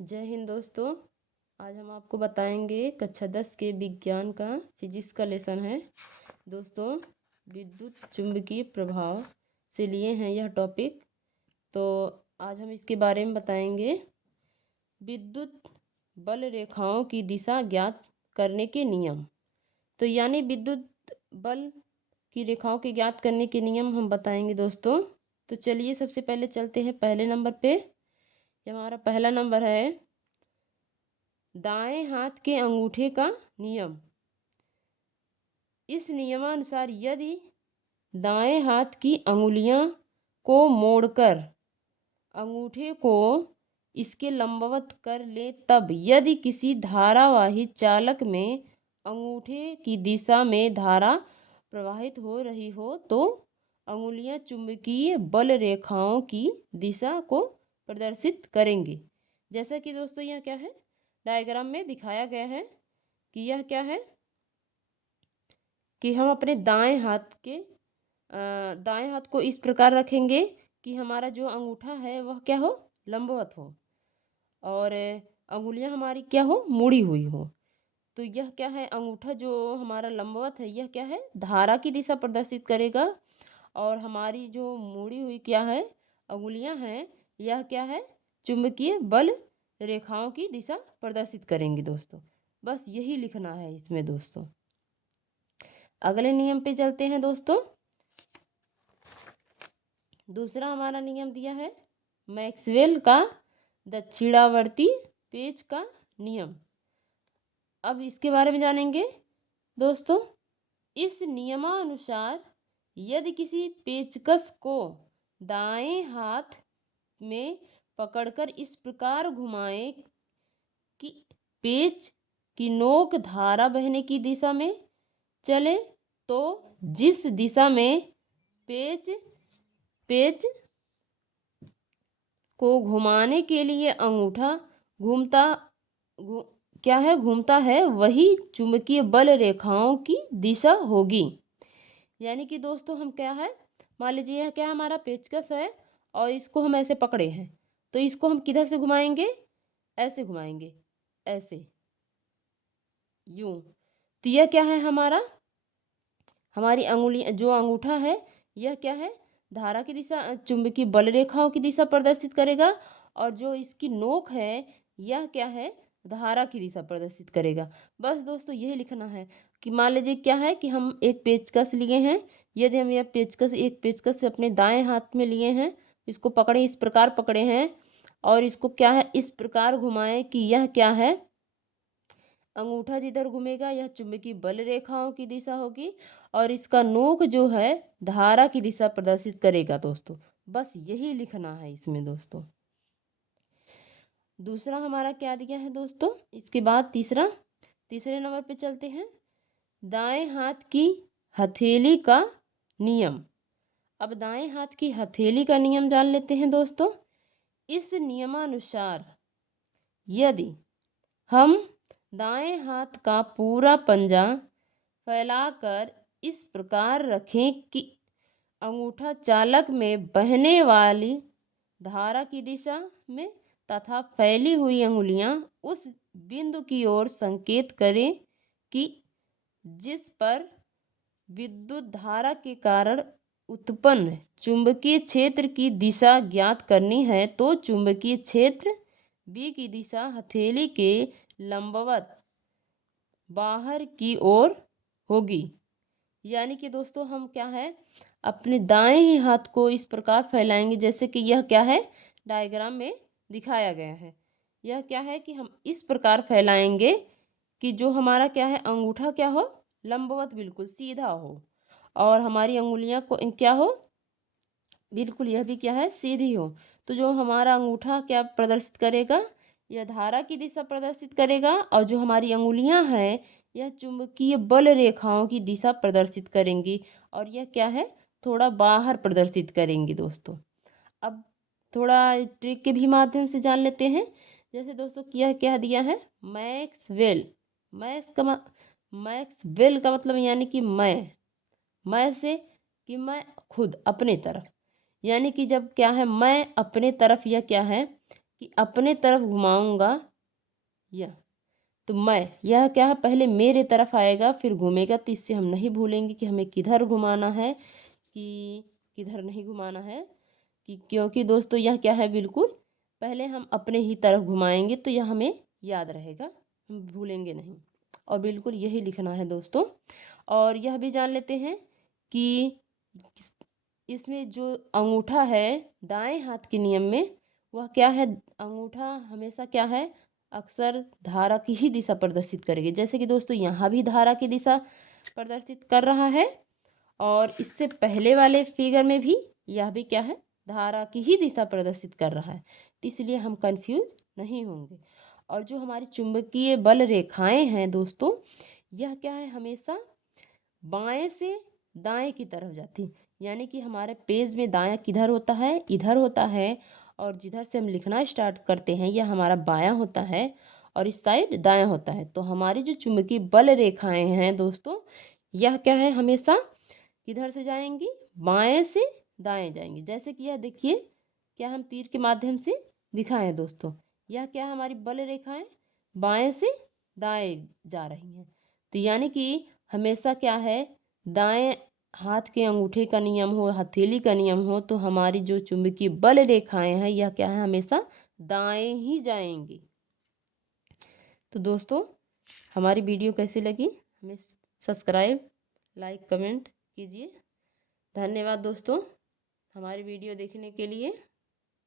जय हिंद दोस्तों। आज हम आपको बताएंगे कक्षा 10 के विज्ञान का फिजिक्स का लेसन है। दोस्तों, विद्युत चुंबकीय प्रभाव से लिए हैं यह टॉपिक। तो आज हम इसके बारे में बताएंगे। विद्युत बल रेखाओं की दिशा ज्ञात करने के नियम। तो यानी विद्युत बल की रेखाओं के ज्ञात करने के नियम हम बताएंगे दोस्तों। तो चलिए सबसे पहले चलते हैं पहले नंबर पे। ये हमारा पहला नंबर है दाएं हाथ के अंगूठे का नियम। इस नियमानुसार यदि दाएं हाथ की अंगुलियां को मोड़कर अंगूठे को इसके लंबवत कर ले, तब यदि किसी धारावाही चालक में अंगूठे की दिशा में धारा प्रवाहित हो रही हो तो अंगुलियां चुंबकीय बल रेखाओं की दिशा को प्रदर्शित करेंगे। जैसा कि दोस्तों यह क्या है, डायग्राम में दिखाया गया है कि यह क्या है कि हम अपने दाएं हाथ को इस प्रकार रखेंगे कि हमारा जो अंगूठा है वह क्या हो, लंबवत हो, और अंगुलियां हमारी क्या हो, मुड़ी हुई हो। तो यह क्या है, अंगूठा जो हमारा लंबवत है यह क्या है, धारा की दिशा प्रदर्शित करेगा, और हमारी जो मुड़ी हुई क्या है अंगुलियां हैं यह क्या है, चुंबकीय बल रेखाओं की दिशा प्रदर्शित करेंगी दोस्तों। बस यही लिखना है इसमें दोस्तों। अगले नियम पे चलते हैं दोस्तों। दूसरा हमारा नियम दिया है मैक्सवेल का दक्षिणावर्ती पेच का नियम। अब इसके बारे में जानेंगे दोस्तों। इस नियमानुसार यदि किसी पेचकस को दाएं हाथ में पकड़कर इस प्रकार घुमाएं कि पेच की नोक धारा बहने की दिशा में चले, तो जिस दिशा में पेच को घुमाने के लिए अंगूठा घूमता है वही चुंबकीय बल रेखाओं की दिशा होगी। यानी कि दोस्तों हम क्या है, मान लीजिए यह क्या हमारा पेचकस है और इसको हम ऐसे पकड़े हैं, तो इसको हम किधर से घुमाएंगे, ऐसे घुमाएंगे, ऐसे, यूं। तो यह क्या है, हमारी अंगुली जो अंगूठा है यह क्या है, धारा की दिशा चुंबकीय बल रेखाओं की दिशा प्रदर्शित करेगा, और जो इसकी नोक है यह क्या है, धारा की दिशा प्रदर्शित करेगा। बस दोस्तों यही लिखना है कि मान लीजिए क्या है कि हम एक पेचकस लिए हैं। यदि हम यह एक पेचकस से अपने दाएं हाथ में लिए हैं, इसको पकड़े, इस प्रकार पकड़े हैं, और इसको क्या है इस प्रकार घुमाएं कि यह क्या है, अंगूठा जिधर घूमेगा यह चुंबकीय बल रेखाओं की दिशा होगी, और इसका नोक जो है धारा की दिशा प्रदर्शित करेगा दोस्तों। बस यही लिखना है इसमें दोस्तों। दूसरा हमारा क्या दिया है दोस्तों, इसके बाद तीसरे नंबर पे चलते हैं दाएं हाथ की हथेली का नियम। अब दाएं हाथ की हथेली का नियम जान लेते हैं दोस्तों। इस नियमानुसार यदि हम दाएं हाथ का पूरा पंजा फैलाकर इस प्रकार रखें कि अंगूठा चालक में बहने वाली धारा की दिशा में तथा फैली हुई अंगुलियां उस बिंदु की ओर संकेत करें कि जिस पर विद्युत धारा के कारण उत्पन्न चुंबकीय क्षेत्र की दिशा ज्ञात करनी है, तो चुंबकीय क्षेत्र बी की दिशा हथेली के लंबवत बाहर की ओर होगी। यानी कि दोस्तों हम क्या है, अपने दाएं ही हाथ को इस प्रकार फैलाएंगे जैसे कि यह क्या है, डायग्राम में दिखाया गया है। यह क्या है कि हम इस प्रकार फैलाएंगे कि जो हमारा क्या है, अंगूठा क्या हो, लंबवत बिल्कुल सीधा हो, और हमारी अंगुलियां को क्या हो, बिल्कुल यह भी क्या है, सीधी हो। तो जो हमारा अंगूठा क्या प्रदर्शित करेगा, यह धारा की दिशा प्रदर्शित करेगा, और जो हमारी अंगुलियां हैं यह चुंबकीय बल रेखाओं की दिशा प्रदर्शित करेंगी, और यह क्या है, थोड़ा बाहर प्रदर्शित करेंगी दोस्तों। अब थोड़ा ट्रिक के भी माध्यम से जान लेते हैं। जैसे दोस्तों यह क्या दिया है, मैक्सवेल का मतलब यानी कि मैं से कि मैं खुद अपने तरफ, यानी कि जब क्या है मैं अपने तरफ, यह क्या है, कि अपने तरफ घुमाऊंगा यह, तो मैं, यह क्या है, पहले मेरे तरफ आएगा फिर घूमेगा। तो इससे हम नहीं भूलेंगे कि हमें किधर घुमाना है कि किधर नहीं घुमाना है, कि क्योंकि दोस्तों यह क्या है, बिल्कुल पहले हम अपने ही तरफ घुमाएंगे तो यह हमें याद रहेगा, हम भूलेंगे नहीं। और बिल्कुल यही लिखना है दोस्तों। और यह भी जान लेते हैं कि इसमें जो अंगूठा है दाएं हाथ के नियम में, वह क्या है, अंगूठा हमेशा क्या है, अक्सर धारा की ही दिशा प्रदर्शित करेगी। जैसे कि दोस्तों यहाँ भी धारा की दिशा प्रदर्शित कर रहा है, और इससे पहले वाले फिगर में भी यह भी क्या है, धारा की ही दिशा प्रदर्शित कर रहा है। तो इसलिए हम कंफ्यूज नहीं होंगे। और जो हमारी चुंबकीय बल रेखाएं हैं दोस्तों, यह क्या है, हमेशा बाएं से दाएं की तरफ जाती, यानी कि हमारे पेज में दायां किधर होता है, इधर होता है। और जिधर से हम लिखना स्टार्ट करते हैं यह हमारा बायां होता है, और इस साइड दायां होता है। तो हमारी जो चुंबकीय बल रेखाएं हैं दोस्तों, यह क्या है, हमेशा किधर से जाएंगी, बाएं से दाएं जाएंगी। जैसे कि यह देखिए, क्या हम तीर के माध्यम से दिखाएं दोस्तों, यह क्या है, हमारी बल रेखाएं बाएं से दाएं जा रही हैं। तो यानी कि हमेशा क्या है, दाएं हाथ के अंगूठे का नियम हो, हथेली का नियम हो, तो हमारी जो चुंबकीय बल रेखाएं हैं यह क्या है, हमेशा दाएं ही जाएंगी। तो दोस्तों हमारी वीडियो कैसी लगी, हमें सब्सक्राइब, लाइक, कमेंट कीजिए। धन्यवाद दोस्तों हमारी वीडियो देखने के लिए।